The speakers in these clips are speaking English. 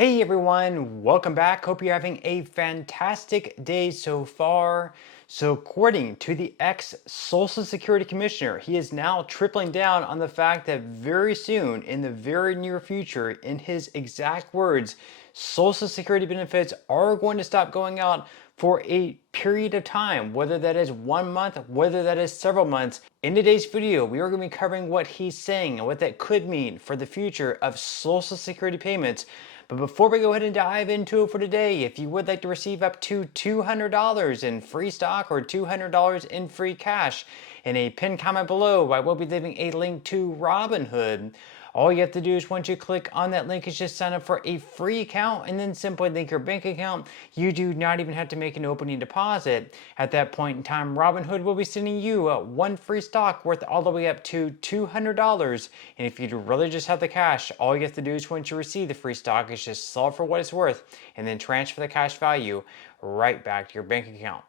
Hey everyone, welcome back. Hope you're having a fantastic day so far. So according to the ex-Social Security Commissioner, he is now tripling down on the fact that very soon, in the very near future, in his exact words, Social Security benefits are going to stop going out for a period of time, whether that is 1 month, whether that is several months. In today's video, we are going to be covering what he's saying and what that could mean for the future of Social Security payments. But before we go ahead and dive into it for today, if you would like to receive up to $200 in free stock or $200 in free cash, in a pinned comment below, I will be leaving a link to Robinhood. All you have to do is once you click on that link is just sign up for a free account and then simply link your bank account. You do not even have to make an opening deposit. At that point in time, Robinhood will be sending you one free stock worth all the way up to $200. And if you really just have the cash, all you have to do is once you receive the free stock is just sell it for what it's worth and then transfer the cash value right back to your bank account.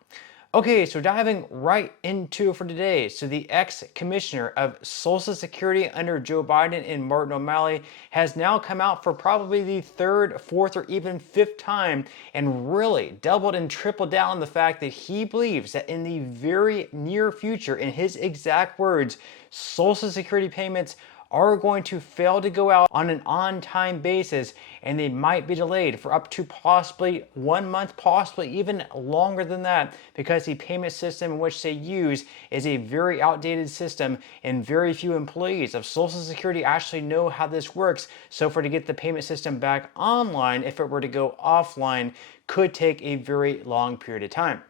Okay, so diving right into it for today. So the ex-commissioner of Social Security under Joe Biden and Martin O'Malley has now come out for probably the third, fourth, or even fifth time and really doubled and tripled down on the fact that he believes that in the very near future, in his exact words, Social Security payments are going to fail to go out on an on-time basis, and they might be delayed for up to possibly 1 month, possibly even longer than that, because the payment system in which they use is a very outdated system, and very few employees of Social Security actually know how this works. So to get the payment system back online, if it were to go offline, could take a very long period of time.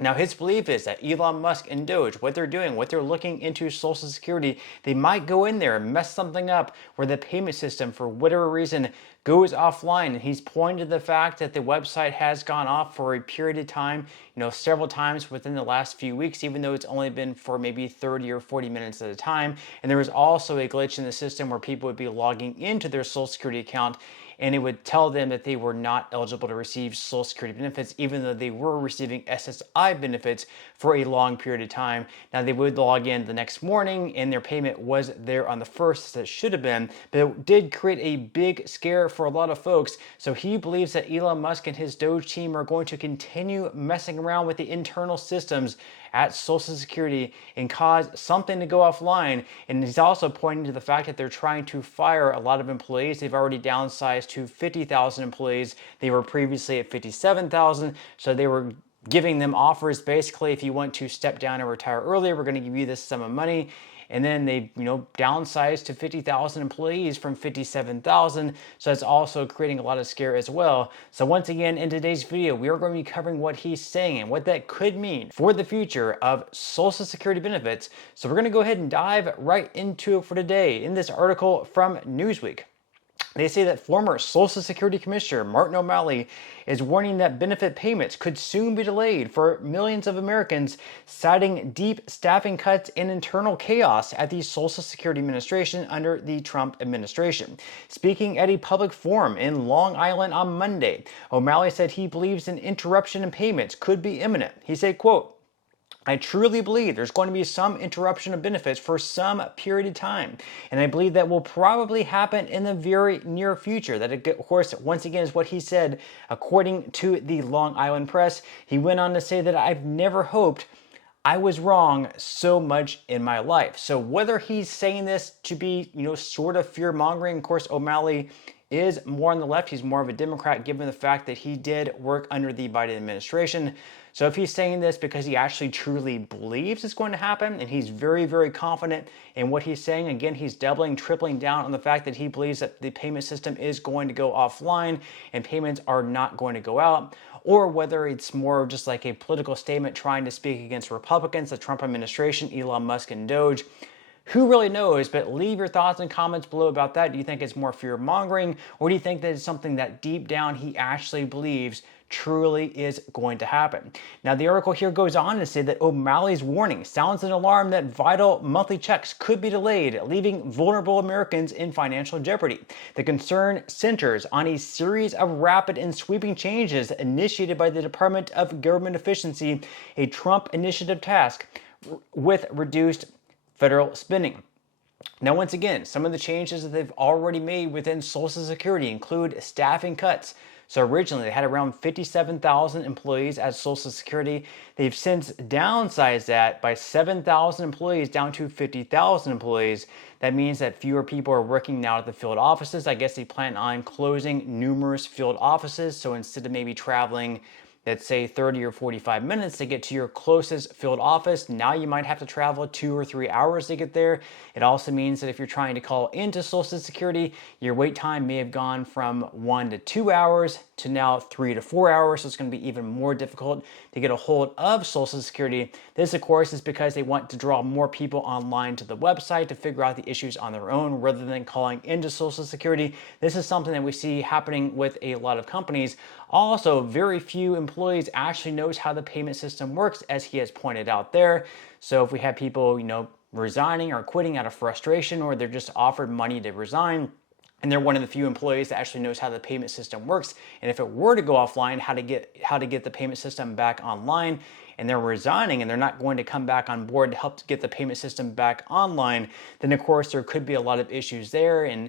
Now, his belief is that Elon Musk and Doge, what they're doing, what they're looking into Social Security, they might go in there and mess something up where the payment system, for whatever reason, goes offline. And he's pointed to the fact that the website has gone off for a period of time, several times within the last few weeks, even though it's only been for maybe 30 or 40 minutes at a time. And there was also a glitch in the system where people would be logging into their Social Security account and it would tell them that they were not eligible to receive Social Security benefits, even though they were receiving SSI benefits for a long period of time. Now, they would log in the next morning, and their payment was there on the 1st, as it should have been, but it did create a big scare for a lot of folks. So he believes that Elon Musk and his Doge team are going to continue messing around with the internal systems at Social Security and cause something to go offline. And he's also pointing to the fact that they're trying to fire a lot of employees. They've already downsized to 50,000 employees. They were previously at 57,000. So they were giving them offers. Basically, if you want to step down and retire early, we're going to give you this sum of money. And then they, downsized to 50,000 employees from 57,000. So that's also creating a lot of scare as well. So once again, in today's video, we are going to be covering what he's saying and what that could mean for the future of Social Security benefits. So we're going to go ahead and dive right into it for today. In this article from Newsweek, they say that former Social Security Commissioner Martin O'Malley is warning that benefit payments could soon be delayed for millions of Americans, citing deep staffing cuts and internal chaos at the Social Security Administration under the Trump administration. Speaking at a public forum in Long Island on Monday, O'Malley said he believes an interruption in payments could be imminent. He said, quote, "I truly believe there's going to be some interruption of benefits for some period of time. And I believe that will probably happen in the very near future." That, of course, once again, is what he said, according to the Long Island Press. He went on to say that "I've never hoped I was wrong so much in my life." So whether he's saying this to be, sort of fear-mongering, of course, O'Malley is more on the left. He's more of a Democrat, given the fact that he did work under the Biden administration. So if he's saying this because he actually truly believes it's going to happen, and he's very, very confident in what he's saying, again, he's doubling, tripling down on the fact that he believes that the payment system is going to go offline and payments are not going to go out, or whether it's more just like a political statement trying to speak against Republicans, the Trump administration, Elon Musk, and Doge. Who really knows? But leave your thoughts and comments below about that. Do you think it's more fear-mongering, or do you think that it's something that deep down he actually believes truly is going to happen? Now, the article here goes on to say that O'Malley's warning sounds an alarm that vital monthly checks could be delayed, leaving vulnerable Americans in financial jeopardy. The concern centers on a series of rapid and sweeping changes initiated by the Department of Government Efficiency, a Trump initiative task with reduced federal spending. Now, once again, some of the changes that they've already made within Social Security include staffing cuts. So originally they had around 57,000 employees at Social Security. They've since downsized that by 7,000 employees down to 50,000 employees. That means that fewer people are working now at the field offices. I guess they plan on closing numerous field offices. So instead of maybe traveling, let's say 30 or 45 minutes to get to your closest field office, now you might have to travel 2 or 3 hours to get there. It also means that if you're trying to call into Social Security, your wait time may have gone from 1 to 2 hours to now 3 to 4 hours. So it's going to be even more difficult to get a hold of Social Security. This, of course, is because they want to draw more people online to the website to figure out the issues on their own rather than calling into Social Security. This is something that we see happening with a lot of companies. Also, very few employees actually knows how the payment system works, as he has pointed out there. So if we have people, resigning or quitting out of frustration, or they're just offered money to resign, and they're one of the few employees that actually knows how the payment system works, and if it were to go offline, how to get the payment system back online, and they're resigning and they're not going to come back on board to help get the payment system back online, then of course there could be a lot of issues there. And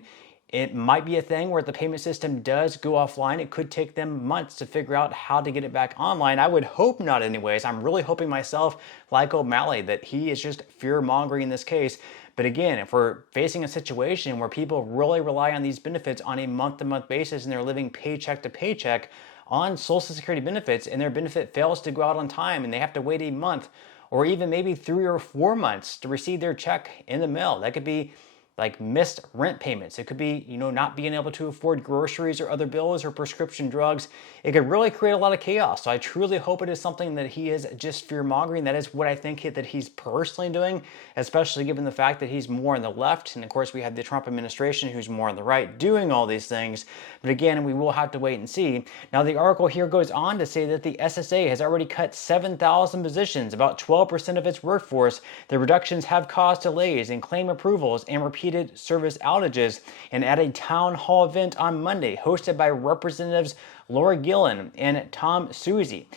it might be a thing where the payment system does go offline. It could take them months to figure out how to get it back online. I would hope not anyways. I'm really hoping myself, like O'Malley, that he is just fear-mongering in this case. But again, if we're facing a situation where people really rely on these benefits on a month-to-month basis and they're living paycheck to paycheck on Social Security benefits, and their benefit fails to go out on time and they have to wait a month or even maybe 3 or 4 months to receive their check in the mail, that could be like missed rent payments. It could be, not being able to afford groceries or other bills or prescription drugs. It could really create a lot of chaos. So I truly hope it is something that he is just fear-mongering. That is what I think that he's personally doing, especially given the fact that he's more on the left. And of course, we have the Trump administration who's more on the right doing all these things. But again, we will have to wait and see. Now, the article here goes on to say that the SSA has already cut 7,000 positions, about 12% of its workforce. The reductions have caused delays in claim approvals and repeated service outages. And at a town hall event on Monday, hosted by Representatives Laura Gillen and Tom Suozzi,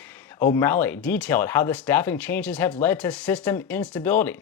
O'Malley detailed how the staffing changes have led to system instability.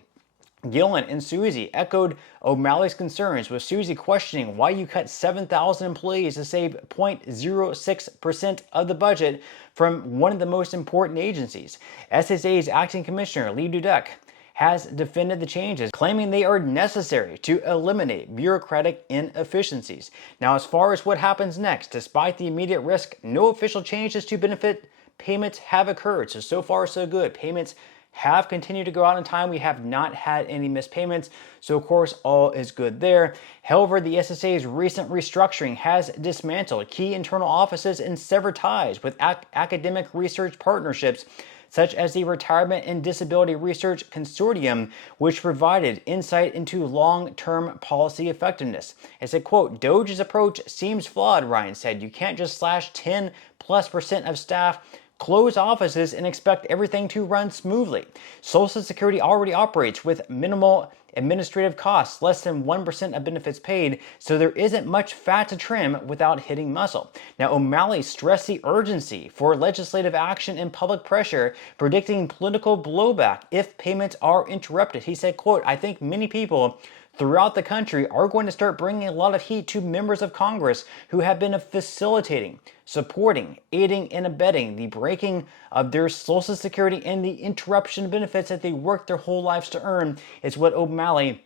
Gillen and Suozzi echoed O'Malley's concerns, with Suozzi questioning why you cut 7,000 employees to save 0.06% of the budget from one of the most important agencies. SSA's acting commissioner, Lee Dudek, has defended the changes, claiming they are necessary to eliminate bureaucratic inefficiencies. Now, as far as what happens next, despite the immediate risk, no official changes to benefit payments have occurred. So far, so good. Payments have continued to go out on time. We have not had any missed payments. So of course, all is good there. However, the SSA's recent restructuring has dismantled key internal offices and severed ties with academic research partnerships, such as the Retirement and Disability Research Consortium, which provided insight into long-term policy effectiveness. It said, quote, "Doge's approach seems flawed," Ryan said. "You can't just slash 10+% of staff, close offices, and expect everything to run smoothly. Social Security already operates with minimal administrative costs, less than 1% of benefits paid, so there isn't much fat to trim without hitting muscle." Now, O'Malley stressed the urgency for legislative action and public pressure, predicting political blowback if payments are interrupted. He said, quote, "I think many people throughout the country are going to start bringing a lot of heat to members of Congress who have been facilitating, supporting, aiding, and abetting the breaking of their Social Security and the interruption of benefits that they worked their whole lives to earn," is what O'Malley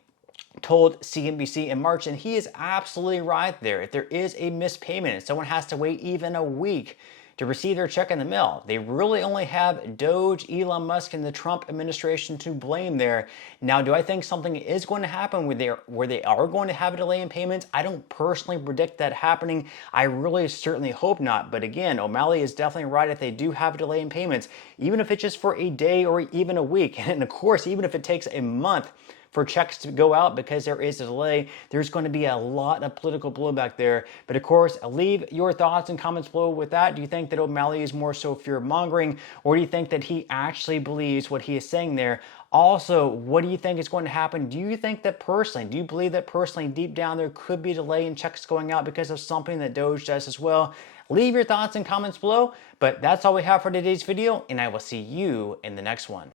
told CNBC in March. And he is absolutely right there. If there is a missed payment and someone has to wait even a week to receive their check in the mail, they really only have Doge, Elon Musk, and the Trump administration to blame there. Now, do I think something is going to happen where they are going to have a delay in payments? I don't personally predict that happening. I really certainly hope not. But again, O'Malley is definitely right. If they do have a delay in payments, even if it's just for a day or even a week, and of course, even if it takes a month for checks to go out because there is a delay, there's going to be a lot of political blowback there. But of course, leave your thoughts and comments below with that. Do you think that O'Malley is more so fear-mongering, or do you think that he actually believes what he is saying there? Also, what do you think is going to happen? Do you believe that personally, deep down, there could be a delay in checks going out because of something that Doge does as well? Leave your thoughts and comments below. But that's all we have for today's video, and I will see you in the next one.